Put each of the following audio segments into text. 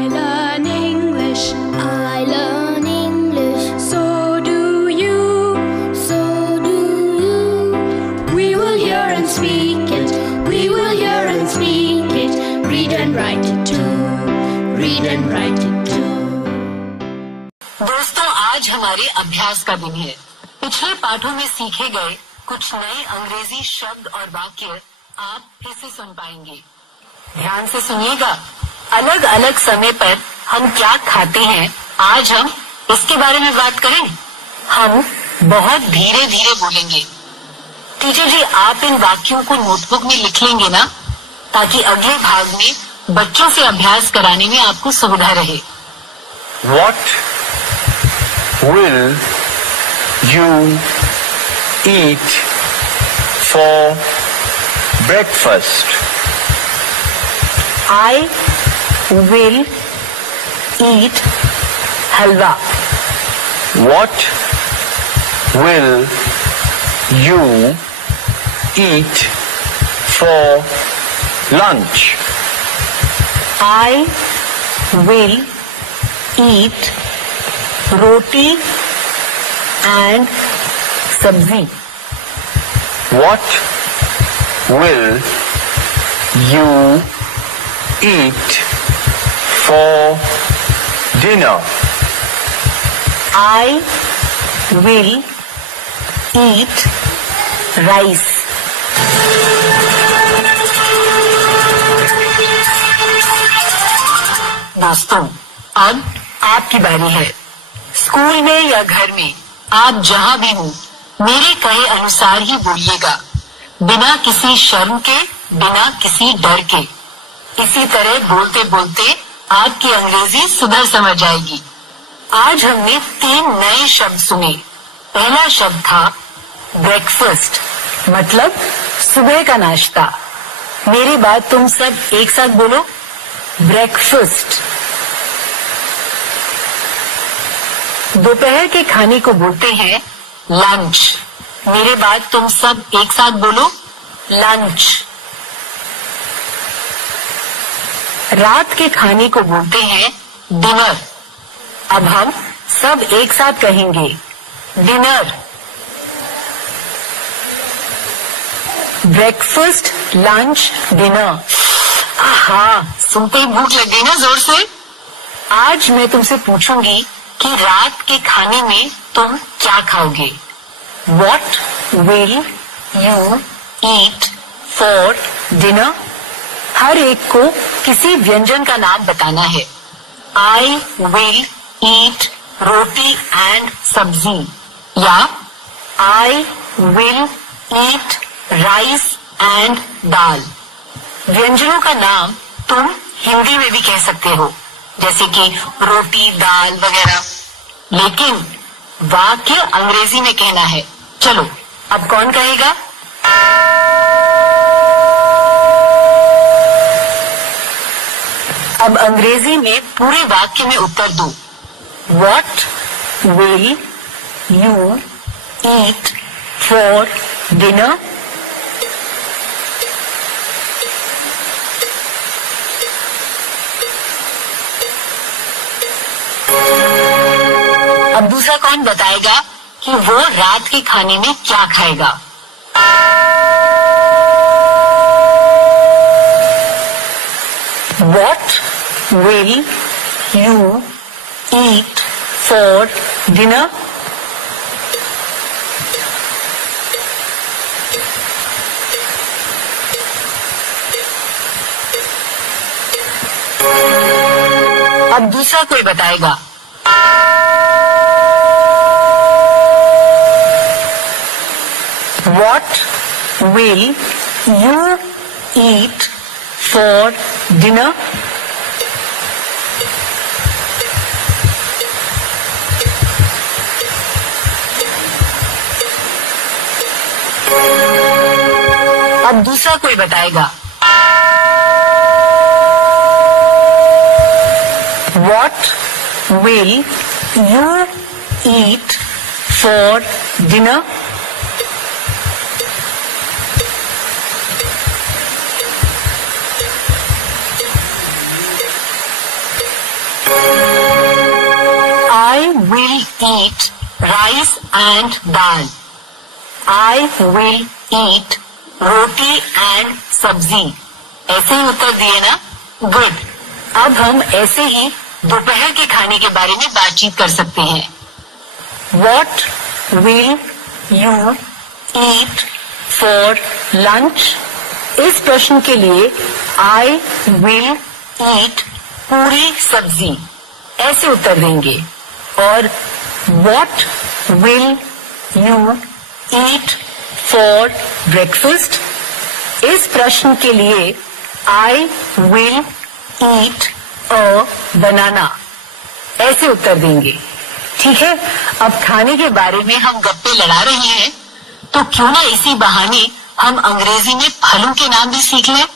I learn English. I learn English. So do you. So do you. We will hear and speak it. We will hear and speak it. Read and write it too. Read and write it too. दोस्तों, आज हमारे अभ्यास का दिन है। पिछले पाठों में सीखे गए कुछ नए अंग्रेजी शब्द और वाक्य आप फिर से सुन पाएंगे। ध्यान से सुनिएगा। अलग अलग समय पर हम क्या खाते हैं, आज हम इसके बारे में बात करें। हम बहुत धीरे धीरे बोलेंगे। टीचर जी, आप इन वाक्यों को नोटबुक में लिख लेंगे ना, ताकि अगले भाग में बच्चों से अभ्यास कराने में आपको सुविधा रहे। What will you eat for breakfast? I will eat halwa. What will you eat for lunch? I will eat roti and sabzi. What will you eat for dinner? I will eat rice. दोस्तों, अब आपकी बारी है। School में या घर में, आप जहाँ भी हो, मेरे कहे अनुसार ही बोलिएगा, बिना किसी शर्म के, बिना किसी डर के। इसी तरह बोलते बोलते आपकी अंग्रेजी सुधर समझ जाएगी। आज हमने 3 नए शब्द सुने। पहला शब्द था ब्रेकफास्ट, मतलब सुबह का नाश्ता। मेरी बात तुम सब एक साथ बोलो, ब्रेकफास्ट। दोपहर के खाने को बोलते हैं लंच। मेरे बात तुम सब एक साथ बोलो, लंच। रात के खाने को बोलते हैं डिनर। अब हम सब एक साथ कहेंगे, डिनर। Breakfast, lunch, dinner. हाँ, सुनते ही भूख लग गई ना जोर से। आज मैं तुमसे पूछूंगी कि रात के खाने में तुम क्या खाओगे। What will you eat for dinner? हर एक को किसी व्यंजन का नाम बताना है। I will eat roti and sabzi, या I will eat rice and dal. व्यंजनों का नाम तुम हिंदी में भी कह सकते हो, जैसे कि रोटी, दाल वगैरह, लेकिन वाक्य अंग्रेजी में कहना है। चलो, अब कौन कहेगा? अब अंग्रेजी में पूरे वाक्य में उत्तर दो। What will you eat for dinner? अब दूसरा कौन बताएगा कि वो रात के खाने में क्या खाएगा? What will you eat for dinner? अब दूसरा कोई बताएगा। What will you eat for dinner? अब दूसरा कोई बताएगा। What will you eat for dinner? I will eat rice and dal. I will eat roti and सब्जी. ऐसे ही उत्तर दिए ना? गुड. अब हम ऐसे ही दोपहर के खाने के बारे में बातचीत कर सकते हैं. What will you eat for lunch? इस प्रश्न के लिए I will eat पूरी सब्जी ऐसे उत्तर देंगे. और what will you eat for breakfast? इस प्रश्न के लिए I will eat a banana ऐसे उत्तर देंगे. ठीक है, अब खाने के बारे में हम गप्पे लड़ा रहे हैं, तो क्यों ना इसी बहाने हम अंग्रेजी में फलों के नाम भी सीख लें.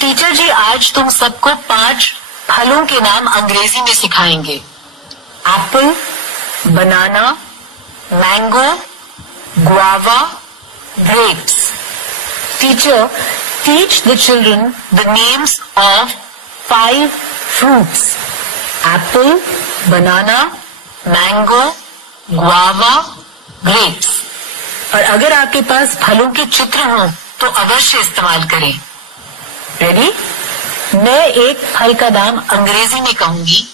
टीचर जी आज तुम सबको 5 फलों के नाम अंग्रेजी में सिखाएंगे. Apple, banana, mango, guava, grapes. Teacher, teach the children the names of 5 fruits. Apple, banana, mango, guava, grapes. और अगर आपके पास फलों के चित्र हों तो अवश्य इस्तेमाल करें. रेडी? मैं एक फल का नाम अंग्रेजी में कहूंगी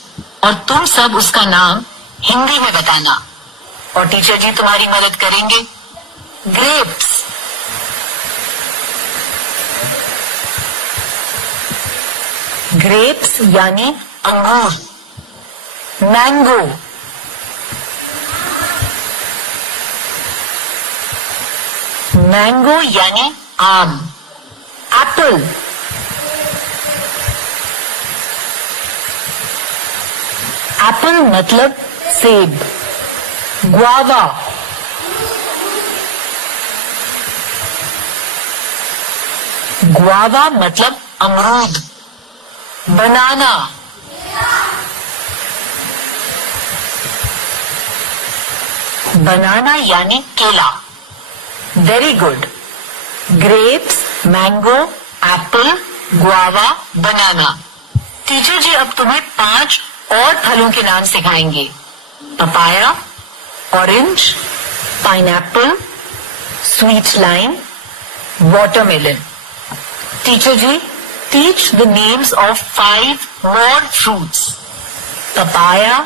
और तुम सब उसका नाम हिंदी में बताना. और टीचर जी तुम्हारी मदद करेंगे. ग्रेप्स. ग्रेप्स यानी अंगूर. मैंगो. मैंगो यानी आम. एप्पल. एप्पल मतलब सेब. गुआवा. गुआवा मतलब अमरूद. बनाना. बनाना यानी केला. Very good. Grapes, mango, apple, guava, banana. Teacher ji अब तुम्हें 5 और फलों के नाम सिखाएंगे. Papaya, orange, pineapple, sweet lime, watermelon. Teacher ji teach the names of 5 more fruits. Papaya,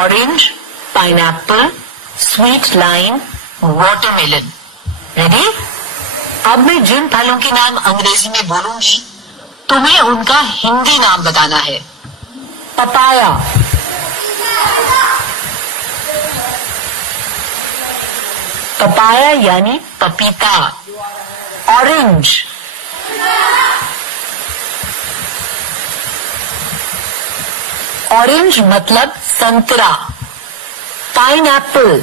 orange, pineapple, sweet lime, watermelon. Ready? अब मैं जिन फलों के नाम अंग्रेजी में बोलूंगी तुम्हें उनका हिंदी नाम बताना है. पपाया. पपाया यानी पपीता. ऑरेंज. ऑरेंज मतलब संतरा. पाइनएप्पल.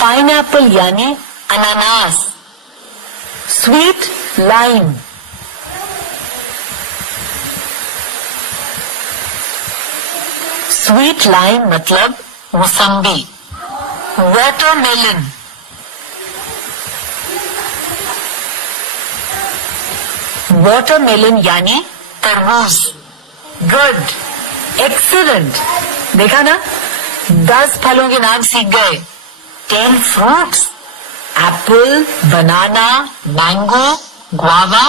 पाइनएप्पल यानी अनानास. Sweet lime. स्वीट लाइम मतलब मौसम्बी. वाटरमेलन. वाटरमेलन यानी तरबूज. गुड. एक्सीलेंट. देखा ना, 10 फलों के नाम सीख गए. 10 fruits. Apple, banana, mango, guava,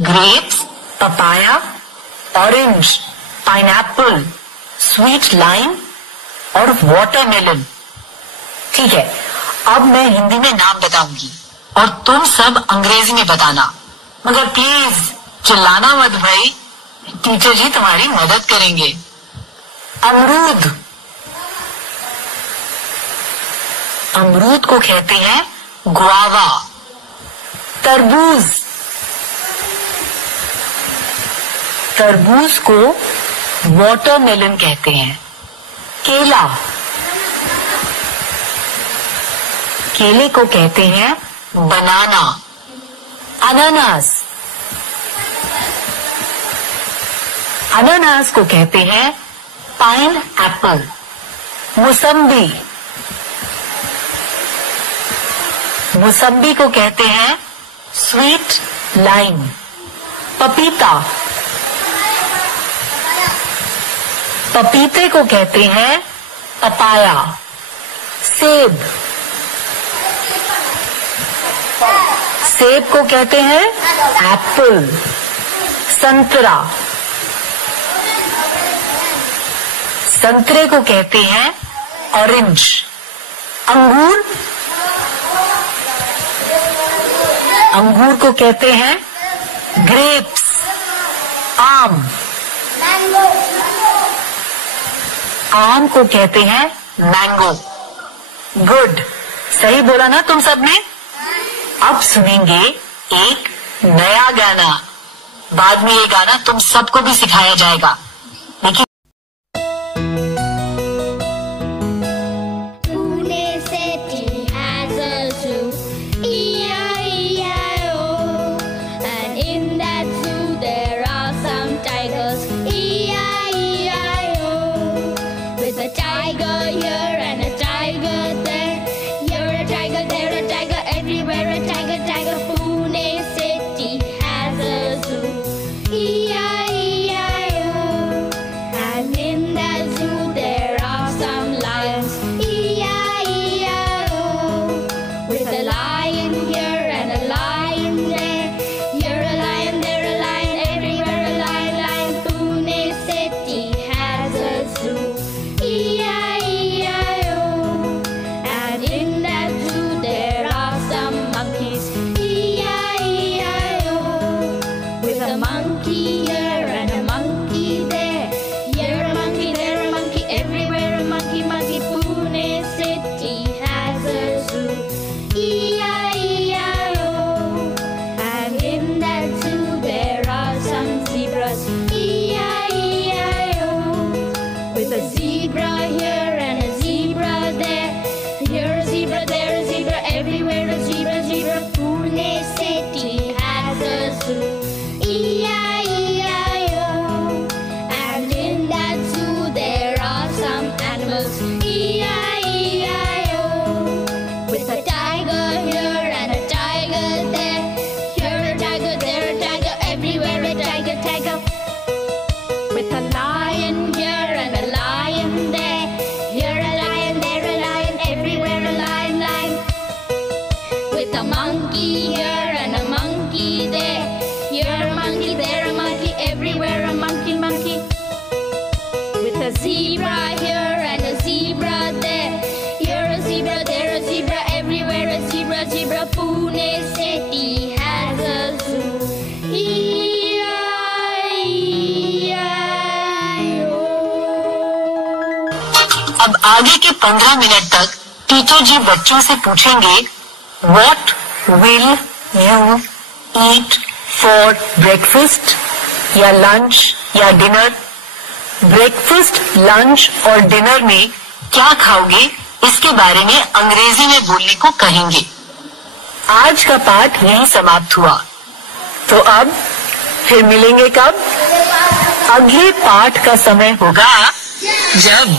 grapes, papaya, orange, pineapple, sweet lime और वाटरमेलन. ठीक है, अब मैं हिंदी में नाम बताऊंगी और तुम सब अंग्रेजी में बताना. मगर प्लीज चिल्लाना मत भाई, टीचर जी तुम्हारी मदद करेंगे. अमरूद. अमरूद को कहते हैं गुआवा. तरबूज. तरबूज को वाटरमेलन कहते हैं. केला. केले को कहते हैं बनाना. अनानास. अनानास को कहते हैं पाइन एप्पल. मौसम्बी. मौसम्बी को कहते हैं स्वीट लाइम. पपीता. पपीते को कहते हैं पपाया। सेब, सेब को कहते हैं एप्पल। संतरा, संतरे को कहते हैं ऑरेंज। अंगूर, अंगूर को कहते हैं ग्रेप्स। आम, आम को कहते हैं मैंगो। गुड, सही बोला ना तुम सबने। अब सुनेंगे एक नया गाना। बाद में ये गाना तुम सबको भी सिखाया जाएगा, लेकिन अब आगे के 15 मिनट तक टीचर जी बच्चों से पूछेंगे what will you eat for breakfast या लंच या डिनर। ब्रेकफास्ट, लंच और डिनर में क्या खाओगे, इसके बारे में अंग्रेजी में बोलने को कहेंगे। आज का पाठ यहीं समाप्त हुआ। तो अब फिर मिलेंगे कब? अगले पाठ का समय होगा जब